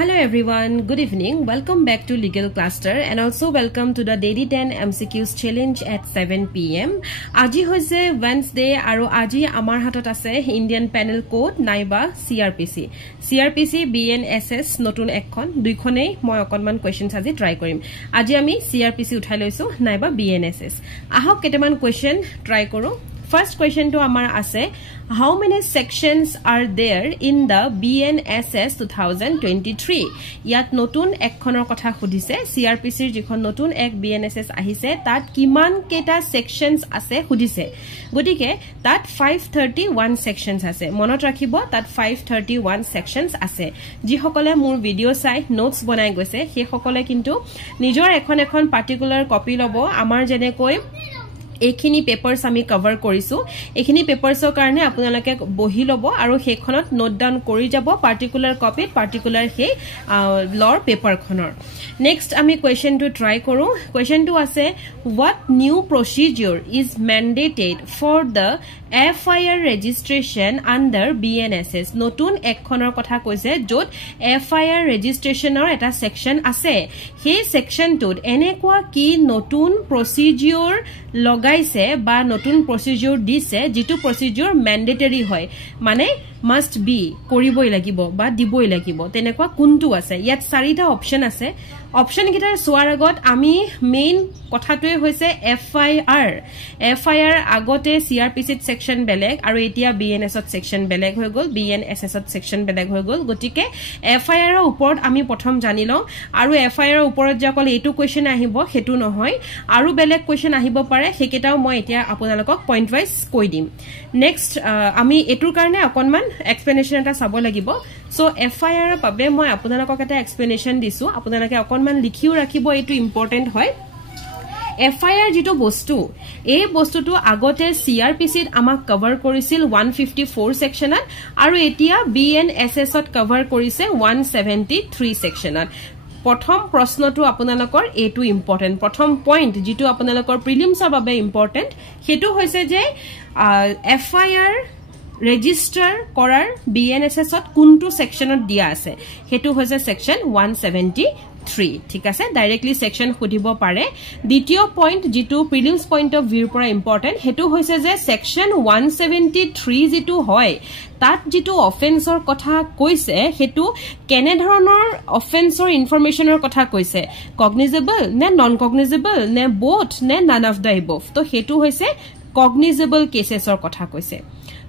Hello everyone, good evening. Welcome back to Legal Cluster and also welcome to the Daily 10 MCQs challenge at 7 p.m. Aji hoise Wednesday aro aji amar hatot ase Indian Penal Code naiba CRPC BNSS notun ekkon duikhonei moi okonman questions aji try korim. Aji ami CRPC uthai loisu naiba BNSS. Ahok keteman question try koru. First question to amar ase, how many sections are there in the BNSS 2023? Yat notun ekkhonor kotha khudise CRPC r jikhon notun ek BNSS ahise tat kiman keta sections ase khudise. Gotike tat 531 sections ase. Monot rakhibo tat 531 sections ase. Ji hokole mur video sai notes bonai goise he hokole kintu nijor ekhon particular copy lobo amar jene koi এখিনি papers আমি cover কৰিছো এখিনি পেপাৰসৰ কাৰণে আপোনালোকে বহি লব আৰু হেখনত note down কৰি যাব পাৰ্টিকুলাৰ কপি পাৰ্টিকুলাৰ হে লৰ পেপাৰখনৰ নেক্সট আমি কোয়েশ্চন টু ট্ৰাই কৰো কোয়েশ্চন টু আছে what new procedure is mandated for the FIR registration under BNSS নতুন একখনৰ কথা কৈছে যত FIR registrationৰ এটা সেকশন আছে হে সেকশনটোত এনেকুৱা কি নতুন procedure লগাইছে বা নতুন procedure দিছে যেটো procedure mandatory হয় মানে must be কৰিবই লাগিব বা দিবই লাগিব তেনেকুৱা কোনটো আছে ইয়াত চাৰিটা অপচন আছে অপচন গিটাৰ সোৱাৰ আগত আমি মেইন কথাটোৱে হৈছে FIR আগতে CRPC সেকশন বেলেগ আৰু এতিয়া BNS ত সেকশন বেলেগ হৈ গল BNSS ত সেকশন বেলেগ হৈ গল গটিকে FIR ৰ ওপৰত আমি প্ৰথম জানি লওঁ আৰু FIR ৰ ওপৰত যকল এটো কোৱেশ্চন আহিব হেতু নহয় আৰু বেলেগ কোৱেশ্চন আহিব পাৰে হেকেটাও মই এতিয়া আপোনালোকক পইণ্ট ওয়াইজ কৈ দিম নেক্সট আমি এটোৰ কাৰণে অকনমান explanation এটা চাব লাগিব সো FIR ৰ বাবে মই আপোনালোকক এটা explanation দিছো আপোনালোকে অকনমান লিখিও ৰাখিব এটো ইম্পৰ্টেন্ট হয় FIR যেটো বস্তু এই বস্তুটো আগতে CRPC ত আমাক কভাৰ কৰিছিল 154 সেকশনত আৰু এতিয়া BNSS ত কভাৰ কৰিছে 173 সেকশনত প্ৰথম প্ৰশ্নটো আপোনালোকৰ এটো ইম্পৰ্টেন্ট প্ৰথম পইণ্ট যেটো আপোনালোকৰ প্ৰিলিমছৰ বাবে ইম্পৰ্টেন্ট হেতু হৈছে যে FIR register কৰাৰ BNSS ত কোনটো সেকশনত দিয়া আছে হেতু হৈছে সেকশন 173 ঠিক আছে ডাইৰেক্টলি সেকশন খুদিব পাৰে দ্বিতীয় পইণ্ট যেটো প্ৰিলিমছ পইণ্ট অফ ভিউ পৰা ইম্পৰ্টেন্ট হেতু হৈছে যে সেকশন 173 যেটো হয় তাত যেটো অফেন্সৰ কথা কৈছে হেতু কেনে ধৰণৰ অফেন্সৰ ইনফৰমেশনৰ কথা কৈছে কগনিজেবল নে নন কগনিজেবল নে বোথ নে নান অফ দা এবভ তো হেতু হৈছে কগনিজেবল কেসেছৰ কথা কৈছে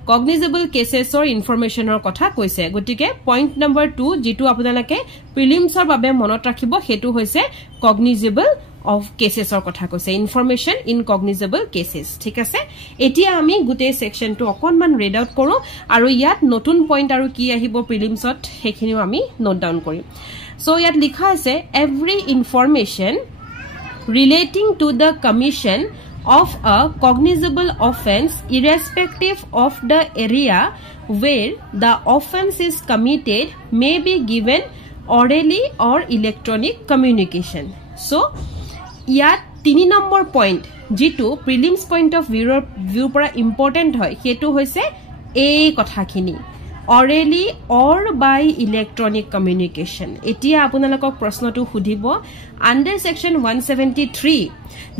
cognizable cases or information or কথা কৈছে গটিকে পইণ্ট নম্বৰ 2 যেটো আপোনালোকে প্ৰিলিমছৰ বাবে মনত ৰাখিব হেতু হৈছে cognizable of cases or কথা কৈছে information in cognizable cases ঠিক আছে এতিয়া আমি গুটে সেকশনটো অকনমান ৰিড আউট কৰো আৰু ইয়াত নতুন পইণ্ট আৰু কি আহিব প্ৰিলিমছত হেখিনিও আমি নোট ডাউন কৰিম সো ইয়াত লিখা আছে every information relating to the commission of a cognizable offense irrespective of the area where the offense is committed may be given orally or electronic communication so yat 3 number point jitu prelims point of view para important hoy hetu hoise ei kothakhini orally or by electronic communication etia apunalok proshnotu hudibo under section 173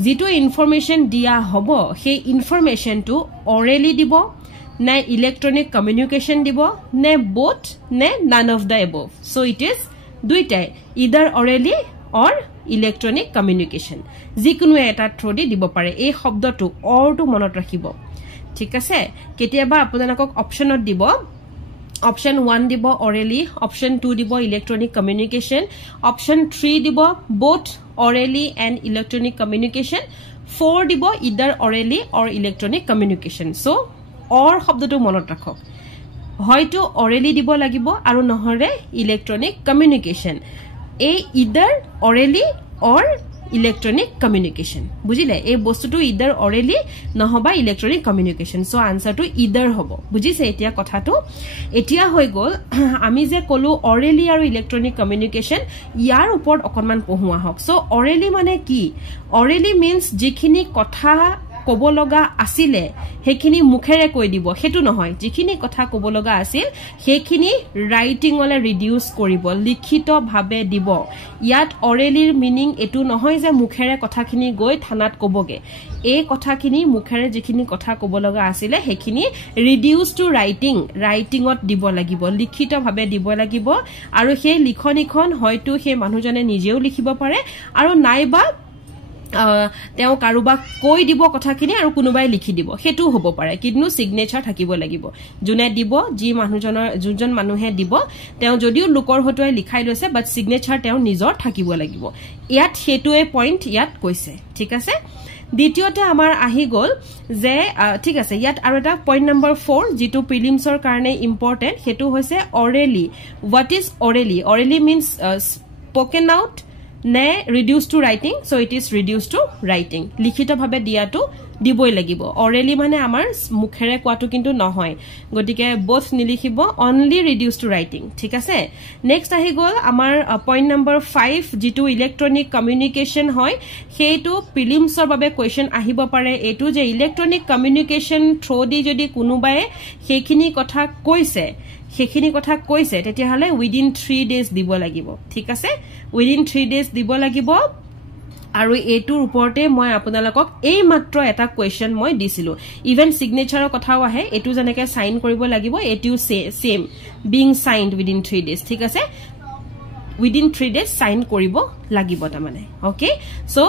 যেটো information দিয়া হবো সেই information to অৰেলি দিব না electronic communication দিব নে both নে none of the above so it is দুইটাই ইদাৰ অৰেলি অৰ ইলেক্ট্ৰনিক কমিউনিকেশন যিকোনো এটা থ্ৰদি দিব পাৰে এই শব্দটো অৰটো মনত ৰাখিব ঠিক আছে কেতিয়াবা আপোনালোকক অপচনত দিব Option 1 দিব orally, option 2 দিব electronic communication, option 3 দিব both orally and electronic communication, 4 দিব either orally or electronic communication. So, or শব্দটো মনত ৰাখক হয়তো orally দিব লাগিব আৰু নহৰে electronic communication. এই either orally or electronic communication বুজিলে এই বস্তুটো either orally নহবা electronic communication so answer to either হবো বুজিছে এতিয়া কথাটো এতিয়া হৈ গল আমি যে কলো orally আৰু electronic communication ইয়াৰ ওপৰত অকনমান পঢ়ুৱা হক so orally মানে কি orally means যিখিনি কথা ক'ব লগা আছিলে হেখিনি মুখেৰে কৈ দিব হেতু নহয় যিখিনি কথা ক'ব লগা আছিল হেখিনি ৰাইটিংলে ৰিডিউস কৰিব লিখিত ভাবে দিব ইয়াত অৰেলিৰ মিনিং এটু নহয় যে মুখেৰে কথাখিনি গৈ থানাত ক'বগে এই কথাখিনি মুখেৰে যিখিনি কথা ক'ব লগা আছিলে হেখিনি ৰিডিউস টু ৰাইটিংত দিব লাগিব লিখিত ভাবে দিব লাগিব আৰু সেই লিখনিখন হয়তো সেই মানুহজনে নিজেও লিখিব পাৰে আৰু নাইবা তেও কাৰোবাক কৈ দিব কথাখিনি আৰু কোনোবাই লিখি দিব হেতু হ'ব পাৰে কিন্তু সিগনেচাৰ থাকিব লাগিব জুনে দিব যি মানুহজনৰ যোনজন মানুহে দিব তেও যদিও লোকৰ হতুৱাই লিখাই লৈছে বাট সিগনেচাৰ তেও নিজৰ থাকিব লাগিব ইয়াত হেতুৱে পইণ্ট ইয়াত কৈছে ঠিক আছে দ্বিতীয়তে আমাৰ আহি গল যে ঠিক আছে ইয়াত আৰু এটা পইণ্ট নম্বৰ 4 যেটো প্ৰিলিমছৰ কাৰণে ইম্পৰ্টেন্ট হেতু হৈছে অৰেলি what is orally means spoken out ne reduced to writing so it is reduced to writing লিখিত ভাবে দিয়াটো দিবই লাগিব orally মানে আমাৰ মুখেৰে কোৱাটো কিন্তু নহয় গটিকে both নিলিখিব only reduced to writing ঠিক আছে নেক্সট আহি গল আমাৰ পইণ্ট নম্বৰ 5 যেটো ইলেক্ট্ৰনিক কমিউনিকেশন হয় হেতু প্ৰিলিমছৰ বাবে কোৱেশ্চন আহিব পাৰে এটু যে ইলেক্ট্ৰনিক কমিউনিকেশন থ্ৰু দি যদি কোনোবাই হেখিনি কথা কৈছে তেতিয়া হলে within 3 days দিব লাগিব ঠিক আছে within 3 days দিব লাগিব আৰু এটুৰ ওপৰতে মই আপোনালোকক এই মাত্ৰ এটা কোৱেশ্চন মই দিছিলো ইভেন সিগনেচাৰৰ কথাও আহে এটু জনেকে সাইন কৰিব লাগিব এটু same being signed within 3 days ঠিক আছে within 3 days সাইন কৰিব লাগিব তাৰমানে ওকে সো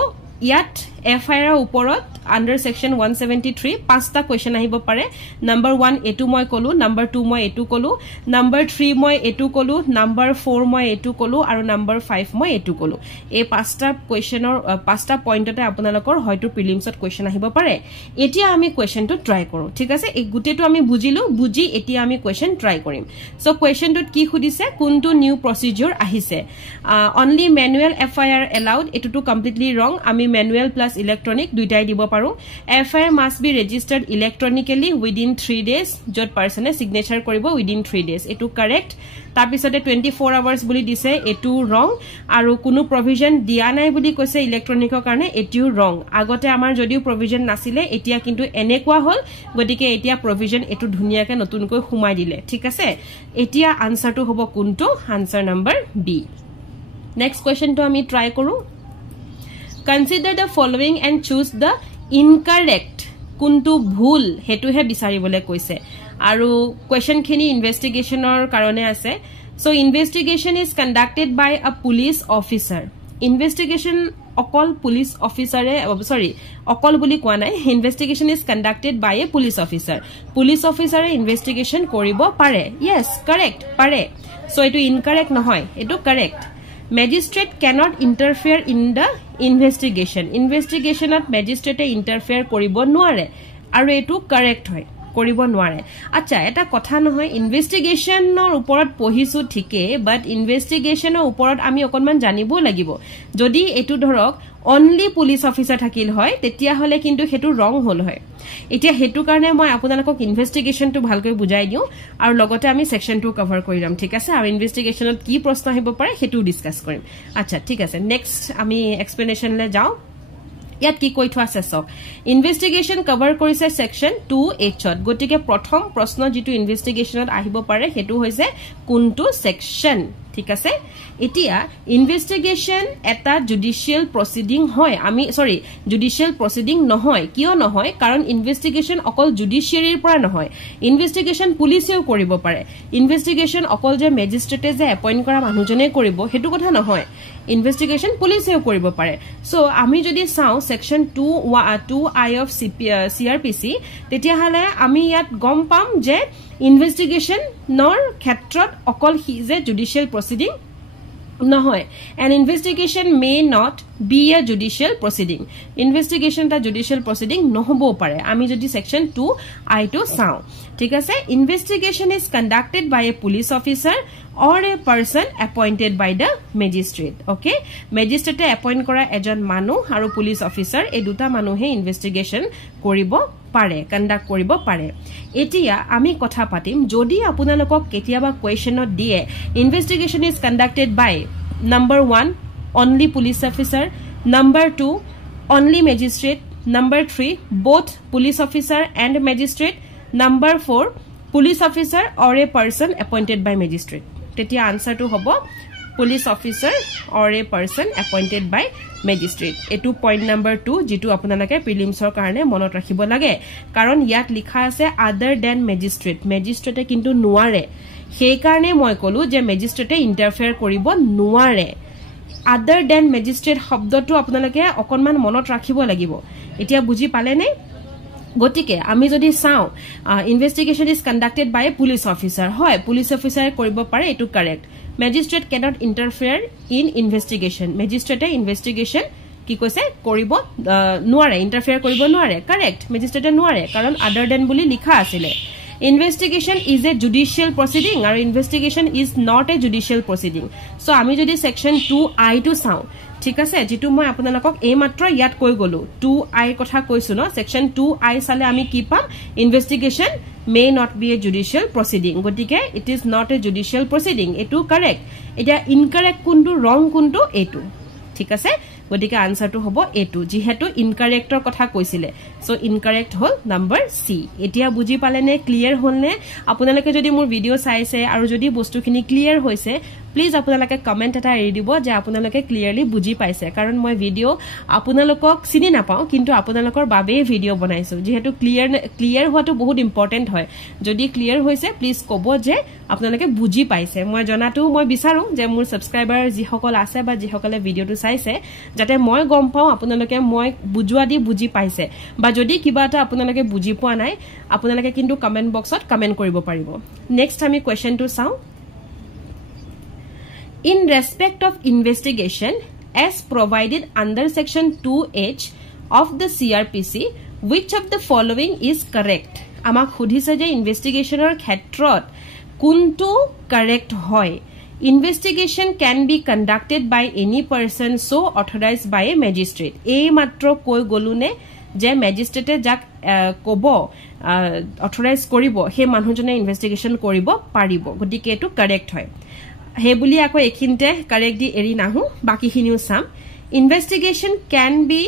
ইয়াত এফআইআৰ ওপৰত আন্ডাৰ সেকশন 173 পাঁচটা কোৱেশ্চন আহিব পাৰে নম্বৰ 1 এটু মই কলো নম্বৰ 2 মই এটু কলো নম্বৰ 3 মই এটু কলো নম্বৰ 4 মই এটু কলো আৰু নম্বৰ 5 মই এটু কলো এই পাঁচটা কোৱেশ্চনৰ পাঁচটা পইণ্টতে আপোনালোকৰ হয়তো প্ৰিলিমছত কোৱেশ্চন আহিব পাৰে এতিয়া আমি কোৱেশ্চনটো ট্ৰাই কৰো ঠিক আছে এই গুটেটো আমি বুজি এতিয়া আমি কোৱেশ্চন ট্ৰাই কৰিম সো কোৱেশ্চনটোত কি খুদিছে কোনটো নিউ প্ৰসিডিউৰ আহিছে অনলি ম্যানুৱেল এফআইআৰ এলাউড এটুটো কমপ্লিটলি ৰং আমি ম্যানুৱেল প্লাস ইলেক্ট্ৰনিক দুইটাই দিব পাৰো FIR must be registered electronically within 3 days যত পাৰ্সনে সিগনেচাৰ কৰিব উইদিন 3 ডেজ এটু কাৰেক্ট তাৰপিছতে 24 আৱাৰ্স বুলি দিছে এটু ৰং আৰু কোনো প্ৰভিজন দিয়া নাই বুলি কৈছে ইলেক্ট্ৰনিকৰ কাৰণে এটু ৰং আগতে আমাৰ যদিও প্ৰভিজন নাছিলে এতিয়া কিন্তু এনেকুৱা হল গটিকে এতিয়া প্ৰভিজন এটু ধুনিয়াকে নতুনকৈ হুমাই দিলে ঠিক আছে এতিয়া আনসাৰটো হ'ব কোনটো আনসাৰ নম্বৰ বি নেক্সট কোৱেশ্চনটো আমি ট্ৰাই কৰো Consider the following and choose the incorrect kuntu bhul hetu he bisaribole koise aru question khini investigationor karone ase so investigation is conducted by a police officer investigation okol police officer okol boli kwa nai investigation is conducted by a police officer investigation koribo pare yes correct pare so etu incorrect nohoy etu correct Magistrate cannot interfere in the investigation at magistrate interfere koribo noare aru etu correct hoy koribo noare acha eta kotha nohoy investigation or uporot pohisu thike but investigation or uporot ami okonman janibo lagibo jodi etu dhorok only police officer thakil hoy tetia hole kintu hetu wrong hol hoy এতিয়া হেতু কাৰণে মই আপোনালোকক ইনভেষ্টিগেশনটো ভালকৈ বুজাই দিও আৰু লগতে আমি সেকশন 2 কভাৰ কৰিম ঠিক আছে আৰু ইনভেষ্টিগেশনত কি প্ৰশ্ন আহিব পাৰে হেতু ডিসকাস কৰিম আচ্ছা ঠিক আছে নেক্সট আমি এক্সপ্লেনেশন লে যাও ইয়াত কি কৈ থোৱা আছে সক ইনভেষ্টিগেশন কভাৰ কৰিছে সেকশন 2H ত গটিকে প্ৰথম প্ৰশ্ন যেটো ইনভেষ্টিগেশনত আহিব পাৰে হেতু হৈছে কোনটো সেকশন ঠিক আছে এতিয়া ইনভেষ্টিগেশন এটা জুডিশিয়াল প্ৰসিডিং হয় আমি সৰি জুডিশিয়াল প্ৰসিডিং নহয় কিয় নহয় কাৰণ ইনভেষ্টিগেশন অকল জুডিশিয়াৰিৰ পৰা নহয় ইনভেষ্টিগেশন পুলিশেও কৰিব পাৰে ইনভেষ্টিগেশন অকল যে ম্যাজিস্ট্ৰেটে যে এপইন্ট কৰা মানুহজনে কৰিব হেতু কথা নহয় ইনভেষ্টিগেশন পুলিশেও কৰিব পাৰে সো আমি যদি চাও সেকশন 2I অফ CRPC তেতিয়া হলে আমি ইয়াত গম পাম যে ইনভেষ্টিগেশন নৰ ক্ষেত্ৰত অকল হি যে জুডিশিয়াল প্ৰসিডিং নহয় an investigation may not be a judicial proceeding investigation ta judicial proceeding নহবো পাৰে আমি যদি section 2I to চাও ঠিক আছে investigation is conducted by a police officer or a person appointed by the magistrate okay magistrate appoint কৰা এজন মানুহ আৰু police officer এই দুটা মানুহে investigation কৰিব পাৰে কন্ডাক্ট কৰিব পাৰে এতিয়া আমি কথা পাতিম যদি আপোনালোকক কেতিয়াবা কোৱেশ্চনত দিয়ে investigation is conducted by number 1 only police officer number 2 only magistrate Number 3, both police officer and magistrate. Number 4, police officer or a person appointed by magistrate. Tetia answer to hobo police officer or a person appointed by magistrate. Etu point number 2 jitu apunalake prelims or karone monot rakhibo lage karon yat likha ase other than magistrate. Magistrate kintu nuare সেই কারণে মই কলো যে ম্যাজিস্ট্রেটে interfere করিব নোৱাৰে other than magistrate শব্দটো আপোনালোকে অকনমান মনত ৰাখিব লাগিব এতিয়া বুজি পালে নে গতিকে আমি যদি চাও investigation is conducted by a police officer হয় পুলিশ অফিসারে কৰিব পাৰে এটো correct magistrate cannot interfere in investigation ম্যাজিস্ট্ৰেটে ইনভেস্টিগেশন কি কৈছে কৰিব নোৱাৰে ইন্টাৰফেয়াৰ কৰিব নোৱাৰে কাৰেক্ট ম্যাজিস্ট্ৰেটে নোৱাৰে কাৰণ other than বুলি লিখা আছিল Investigation is a judicial proceeding or investigation is not a judicial proceeding. So, আমি যদি section 2I to sound. ঠিক আছে যেটো মই আপোনালোকক এই মাত্ৰ ইয়াত কৈ গলো 2I কথা কৈছো ন section 2I সালে আমি কি পাম investigation may not be a judicial proceeding. গতিকে it is not a judicial proceeding. এটো correct. এটা incorrect কোনটো wrong কোনটো এটো ঠিক আছে গতিকে আনসারটো হ'ব এটো যেহেতু ইনকাৰেক্টৰ কথা কৈছিলে সো ইনকারেক্ট হল নাম্বার সি এতিয়া বুজি পালে নে ক্লিয়ার হল নে আপোনালোকে যদি মোৰ ভিডিও চাইছে আৰু যদি বস্তুখিনি ক্লিয়াৰ হৈছে প্লিজ আপোনালোকে কমেন্ট এটা এৰি দিব যে আপোনালোকে ক্লিয়াৰলি বুজি পাইছে কাৰণ মই ভিডিও আপোনালোকক চিনি নাপাও কিন্তু আপোনালোকৰ বাবে ভিডিও বনাইছো যেহেতু ক্লিয়াৰ হোৱাটো বহুত ইম্পৰ্টেন্ট হয় যদি ক্লিয়ার হৈছে প্লিজ কব যে আপোনালোকে বুজি পাইছে মই জনাটো মই বিচাৰো যে মোৰ সাবস্ক্ৰাইবাৰ যিসকল আছে বা যিসকলে ভিডিওটো চাইছে যাতে মই গম পাও আপোনালোকে মই বুজুৱা দি বুজি পাইছে বা যদি কিবা এটা আপোনালোকে বুজি পোৱা নাই আপোনালোকে কিন্তু কমেন্ট বক্সত কমেন্ট কৰিব পাৰিব নেক্সট আমি কোৱেশ্চনটো চাও In respect of investigation as provided under section 2H of the CRPC, which of the following is correct? Amak khudise je investigationer khetrot kuntu correct hoy. Investigation can be conducted by any person so authorized by a magistrate. Ei matro koi golune je magistrate jak kobo authorize koribo he manhujone investigation koribo paribo gotike etu correct hoy. He buli ako ekhinte correct di eri nahu baki hiniu sam investigation can be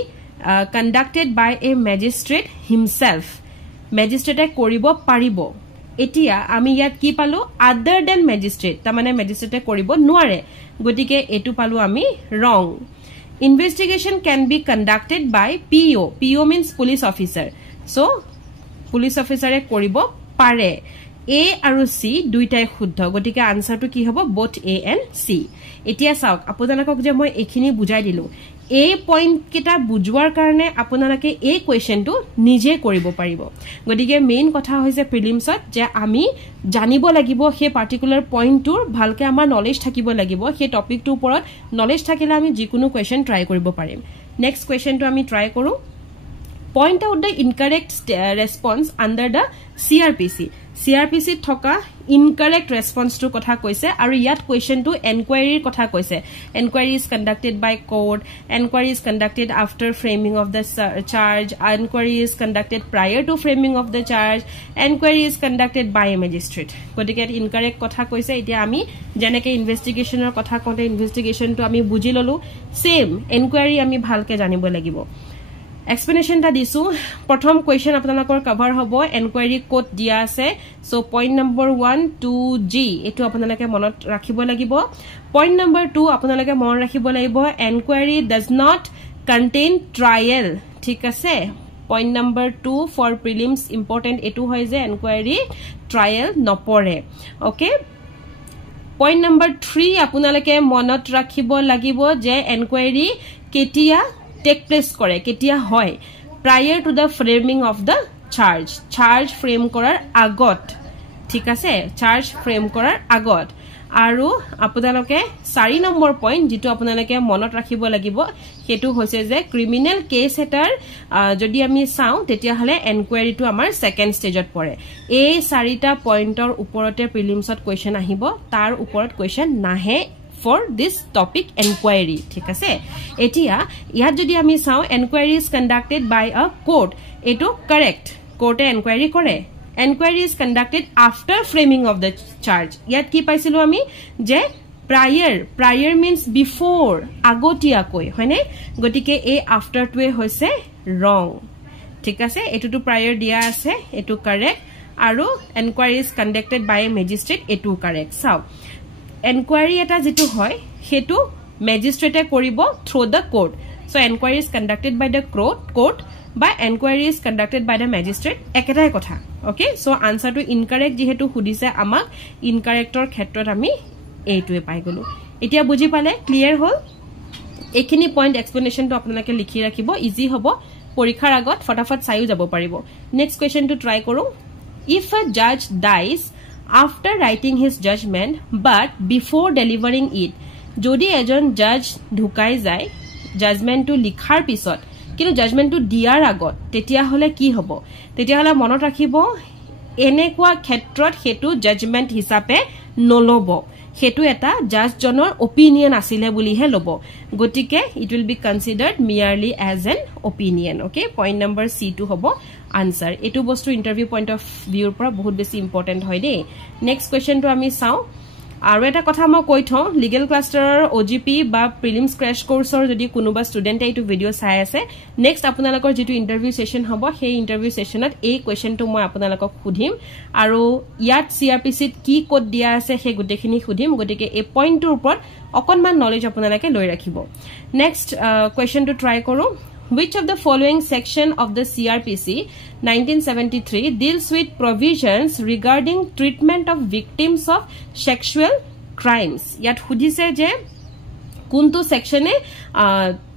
conducted by a magistrate himself magistrate koribo paribo etia ami yat ki palu other than magistrate ta mane magistrate koribo nuare gotike etu palu ami wrong investigation can be conducted by PO means police officer so police officer e koribo pare A আৰু C দুইটাই শুদ্ধ গটিকে আনসারটো কি হ'ব both A and C এতিয়া চাওক আপোনালোকক যে মই এখিনি বুজাই দিলো এই পইণ্ট কেটা বুজোৱাৰ কাৰণে আপোনালোকে এই কোৱেশ্চনটো নিজে কৰিব পাৰিব গটিকে মেইন কথা হৈছে প্ৰিলিমছত যে আমি জানিব লাগিব সেই পাৰ্টিকুলাৰ পইণ্টটোৰ ভালকে আমাৰ নলেজ থাকিব লাগিব সেই টপিকটোৰ ওপৰত নলেজ থাকিলে আমি যিকোনো কোৱেশ্চন ট্ৰাই কৰিব পাৰিম নেক্সট কোৱেশ্চনটো আমি ট্ৰাই কৰো point out the incorrect response under the CRPC thoka incorrect response to kotha koise aru yat question to enquiry kotha koise enquiry is conducted by court enquiry is conducted after framing of the charge enquiry is conducted prior to framing of the charge enquiry is conducted by a magistrate gotike incorrect kotha koise etia ami janeke investigation or kotha konte investigation to ami buji lolu same enquiry ami bhalke janibo lagibo explanation ta disu prothom question apnalakor cover hobo enquiry code dia ase so point number 1 to G etu apnalake monot rakhibo lagibo point number 2 apnalake mon rakhibo lagibo enquiry does not contain trial thik ase point number 2 for prelims important etu hoy je enquiry trial nopore okay point number 3 apnalake monot rakhibo lagibo je enquiry ketia take place kore ketia hoy prior to the framing of the charge frame korar agot thik ase charge frame korar agot aru apunaloke 4 number point jitu apunaloke monot rakhibo lagibo hetu hoise je criminal case etar jodi ami saw tetia hale enquiry to amar second stage ot pore ei 4 ta pointer uporote prelims ot question ahibo tar uporot question nahe for this topic enquiry thik ase etia yat jodi ami saw enquiry is conducted by a court eto correct court e enquiry kore enquiry is conducted after framing of the charge yat ki paisilo ami je prior means before agotia koi hoine gotike a after to hoise wrong ঠিক আছে এটুটো prior দিয়া আছে এটু correct আৰু inquiry is conducted by a magistrate এটু correct চাও inquiry এটা যেটো হয় হেতু magistrate কৰিব through the court so inquiry is conducted by the court by inquiry is conducted by the magistrate একেটাই কথা okay so answer to incorrect যেহেতু খুদিছে আমাক incorrector ক্ষেত্ৰত আমি এইটোৱে পাই গলো এতিয়া বুজি পালে ক্লিয়াৰ হল এখিনি পয়েন্ট এক্সপ্লেনেশন তো আপোনালোকে লিখি ৰাখিব ইজি হ'ব পৰীক্ষাৰ আগত ফটাফট চাইও যাব পাৰিব নেক্সট কোৱেশ্চন টু ট্ৰাই কৰো if a judge dies after writing his judgment but before delivering it যদি এজন জাজ ঢুকাই যায় জাজমেন্টটো লিখাৰ পিছত কিন্তু জাজমেন্টটো দিয়াৰ আগত তেতিয়া হলে কি হ'ব তেতিয়া হলে মনত ৰাখিব এনেকুৱা ক্ষেত্ৰত হেতু জাজমেন্ট হিচাপে নলব হেতু এটা জাজ জনৰ অপিনিয়ন আছিল বুলিহে লব গটিকে it will be considered merely as an opinion okay point number C2 হ'ব answer এটু বস্তু ইন্টারভিউ পয়েন্ট অফ ভিউৰ পৰা বহুত বেছি ইম্পৰ্টেন্ট হয় দে নেক্সট কোৱেশ্চন তো আমি চাও আৰু এটা কথা মই কৈ থওঁ লিগেল ক্লাষ্টাৰৰ ওজিপি বা প্ৰিলিমছ ক্ৰ্যাশ কোৰ্সৰ যদি কোনোবা ষ্টুডেন্টে এইটো ভিডিও চাই আছে নেক্সট আপোনালোকৰ যেটো ইন্টাৰভিউ সেশন হ'ব সেই ইন্টাৰভিউ সেশনত এই কোৱেশ্চনটো মই আপোনালোকক সুধিম আৰু ইয়াত সিআৰপিসিত কি কোড দিয়া আছে সেই গুটেখিনি সুধিম গটিকে এই পইণ্টৰ ওপৰত অকনমান নলেজ আপোনালোকে লৈ ৰাখিব নেক্সট কোৱেশ্চন টু ট্ৰাই কৰো Which of the following section of the CRPC 1973 deals with provisions regarding treatment of victims of sexual crimes? Yat hudise je kuntu section e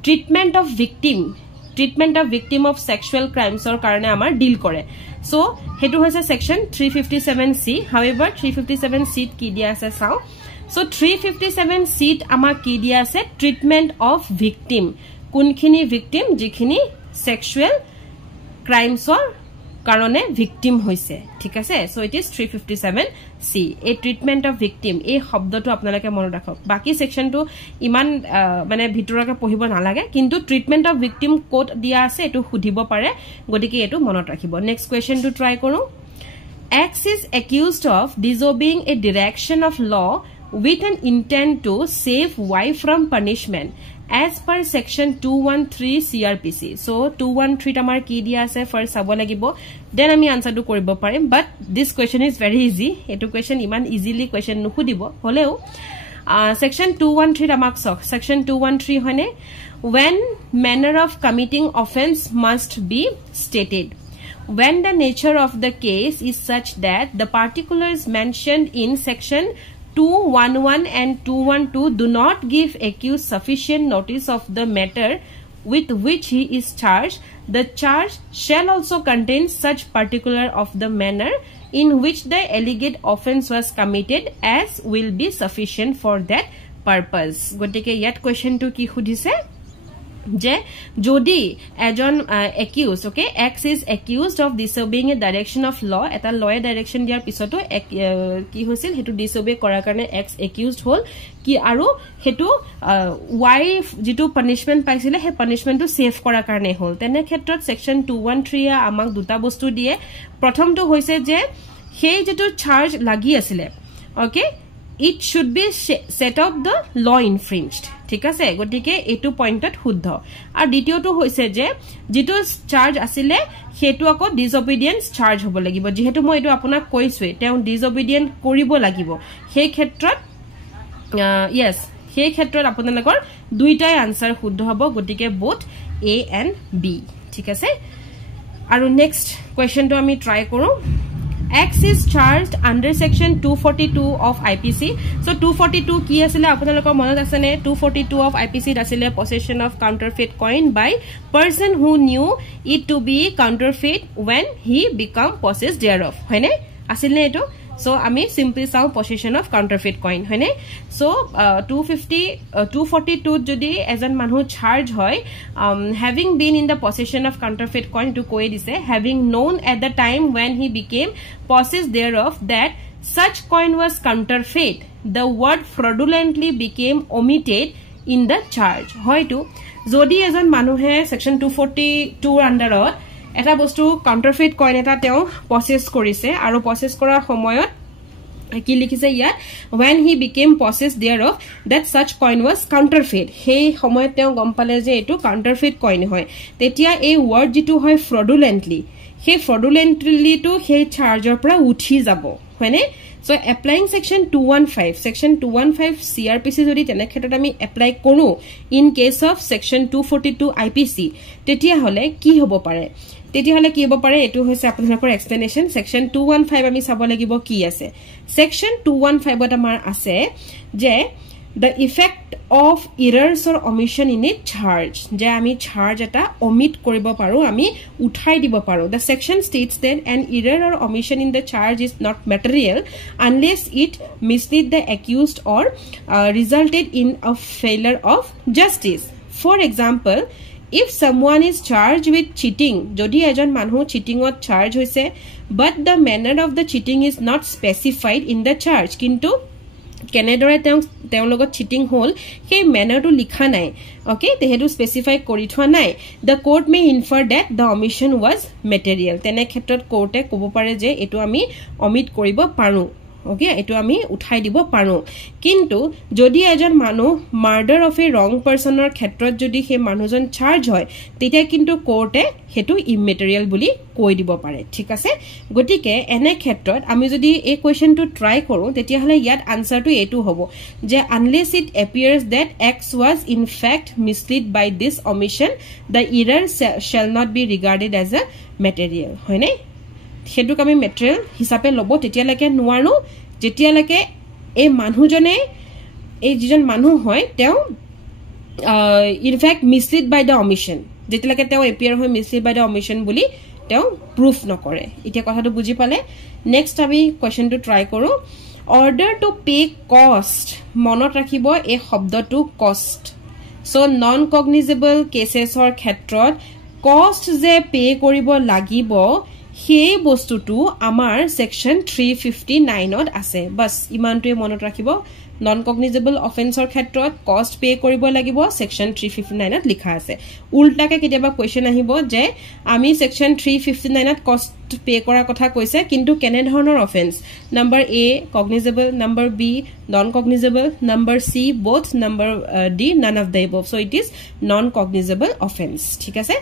treatment of victim of sexual crimes or karone amar deal kore. So hetu hoise section 357C. However 357C ki dia ase sao. So 357C amar ki dia ase treatment of victim. কোনখিনি victim যিখিনি sexual ক্ৰাইমসৰ কারণে victim হৈছে ঠিক আছে so it is 357C A treatment of victim এই শব্দটো আপোনালোকে মনত ৰাখক বাকি সেকশনটো ইমান মানে ভিতৰকে পঢ়িব নালাগে কিন্তু ট্ৰিটমেন্ট অফ ভিকটিম কোড দিয়া আছে এটো সুধিব পাৰে গটিকে এটো মনত ৰাখিব নেক্সট কোৱেশ্চন টু ট্ৰাই কৰো X is accused of disobeying a direction of law with an intent to save Y from punishment as per section 213 CRPC so 213 tamar ki dia ase first sabo lagibo then ami answer to koribo parim but this question is very easy etu question iman easily question nu hudibo holeu section 213 amak sok section 213 hone when manner of committing offense must be stated when the nature of the case is such that the particulars mentioned in section 211 and 212 do not give accused sufficient notice of the matter with which he is charged the charge shall also contain such particular of the manner in which the alleged offense was committed as will be sufficient for that purpose gotike yat question to ki khudise যে যদি এজন accused okay X is accused of disobeying a direction of law এটা লয়ে direction দিয়াৰ পিছতো কি হৈছিল হেতু disobey কৰাৰ কাৰণে X accused হল কি আৰু হেতু Y যেটো পানিশমেন্ট পাইছিলে হে পানিশমেন্টটো সেভ কৰাৰ কাৰণে হল তেনে ক্ষেত্ৰত সেকশন 213 আমাক দুটা বস্তু দিয়ে প্ৰথমটো হৈছে যে সেই যেটো চাৰ্জ লাগি আছিল okay it should be set of the law infringed ঠিক আছে গটিকে এটু পয়েন্টত শুদ্ধ আর দ্বিতীয়টো হৈছে যে যেটো চার্জ আছিল হেতু আকো ডিসঅবিডিয়েন্স চার্জ হ'ব লাগিব যেহেতু মই এটো আপোনাক কৈছোৱে তেও ডিসঅবিডিয়েন্ট কৰিব লাগিব সেই ক্ষেত্ৰত yes সেই ক্ষেত্ৰত আপোনালোকৰ দুইটাই আনসাৰ শুদ্ধ হ'ব গটিকে both A and B ঠিক আছে আৰু নেক্সট কোৱেশ্চনটো আমি ট্ৰাই কৰো X is charged under section 242 of IPC. So 242 ki asile apunalokor monot ase ne 242 of IPC asile possession of counterfeit coin by person who knew it to be counterfeit when he become possessed thereof. Hoine asile eto so ami simply sound possession of counterfeit coin hoine so 242 jodi eজন মানুহ charge hoy having been in the possession of counterfeit coin to koi dise having known at the time when he became possessed thereof that such coin was counterfeit the word fraudulently became omitted in the charge hoytu jodi ejon manuhe section 242 under এটা বস্তু কাউন্টারফেইট coin এটা তেও process কৰিছে আৰু process কৰাৰ সময়ত কি লিখিছে ইয়াত when he became possessed thereof that such coin was counterfeit সেই সময়ত তেওঁ গম পালে যে এটো counterfeit coin হয় তেতিয়া এই word যেটো হয় fraudulently সেই fraudulently to সেই charger পৰা উঠি যাব হয়নে so applying section 215 CRPC যদি তেনে ক্ষেত্ৰত আমি এপ্লাই কৰো in case of section 242 IPC তেতিয়া হলে কি হ'ব পাৰে তেতিয়া হলে কি হ'ব পাৰে এটো হৈছে আপোনালোকৰ এক্সপ্লেনেশন section 215 আমি চাব লাগিব কি আছে section 215 ত আমাৰ আছে যে the effect of errors or omission in a charge যে আমি charge এটা omit কৰিব পাৰো আমি উঠাই দিব পাৰো the section states that an error or omission in the charge is not material unless it misled the accused or resulted in a failure of justice for example if someone is charged with cheating jodi ejon manhu cheating ot charge hoise but the manner of the cheating is not specified in the charge kintu kenedore teon logot cheating hol he manner to likha nai okay tehedu specify kori thwa nai the court may infer that the omission was material tene khetrot court e kobo pare je etu ami omit koribo paru okay etu ami uthai dibo paru kintu jodi ejon manu murder of a wrong person or khetrot jodi he manujon charge hoy tetia kintu court e hetu immaterial buli koi dibo pare thik ase gotike ene khetrot ami jodi a question to try koru tetia hale yat answer to etu hobo je unless it appears that x was in fact misled by this omission the error shall not be regarded as a material hoine হেতু আমি material হিচাপে লব তেতিয়া লাগে নোৱাৰো যেতিয়া লাগে এই মানুহজনে এই যিজন মানুহ হয় তেও in fact misled by the omission যেতিয়া লাগে তেও এপিয়াৰ হয় মিসলিড বাই দা অমিশন বুলি তেও প্ৰুফ নকৰে এতিয়া কথাটো বুজি পালে নেক্সট আমি কোৱেশ্চনটো ট্ৰাই কৰো অৰ্ডাৰ টু পে কষ্ট মনত ৰাখিব এই শব্দটো কষ্ট সো নন কগনিজেবল কেসেছৰ ক্ষেত্ৰত কষ্ট যে পে কৰিব লাগিব সেই বস্তুটো আমাৰ সেকশন 359 ত আছে বাস ইমানটোৱে মনত ৰাখিব নন কগনিজেবল অফেন্সৰ ক্ষেত্ৰত কষ্ট পে কৰিব লাগিব সেকশন 359 ত লিখা আছে উল্টাকে কেতিয়াবা কোৱেশ্চন আহিব যে আমি সেকশন 359 ত কষ্ট পে কৰা কথা কৈছে কিন্তু কেনে ধৰণৰ offence number A cognisable number B non cognisable number C both number D none of the above so it is non cognizable offense ঠিক আছে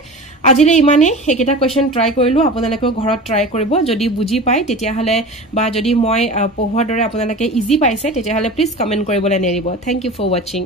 আজিলে ইমানে একেটা কোৱেশ্চন ট্ৰাই কৰিলো আপোনালোকে ঘৰত ট্ৰাই কৰিব যদি বুজি পায় তেতিয়া হলে বা যদি মই পঢ়োৱাৰ দৰে আপোনালোকে ইজি পাইছে তেতিয়া হলে প্লিজ কমেন্ট কৰিবলৈ নেৰিব থ্যাংক ইউ ফৰ ওয়াচিং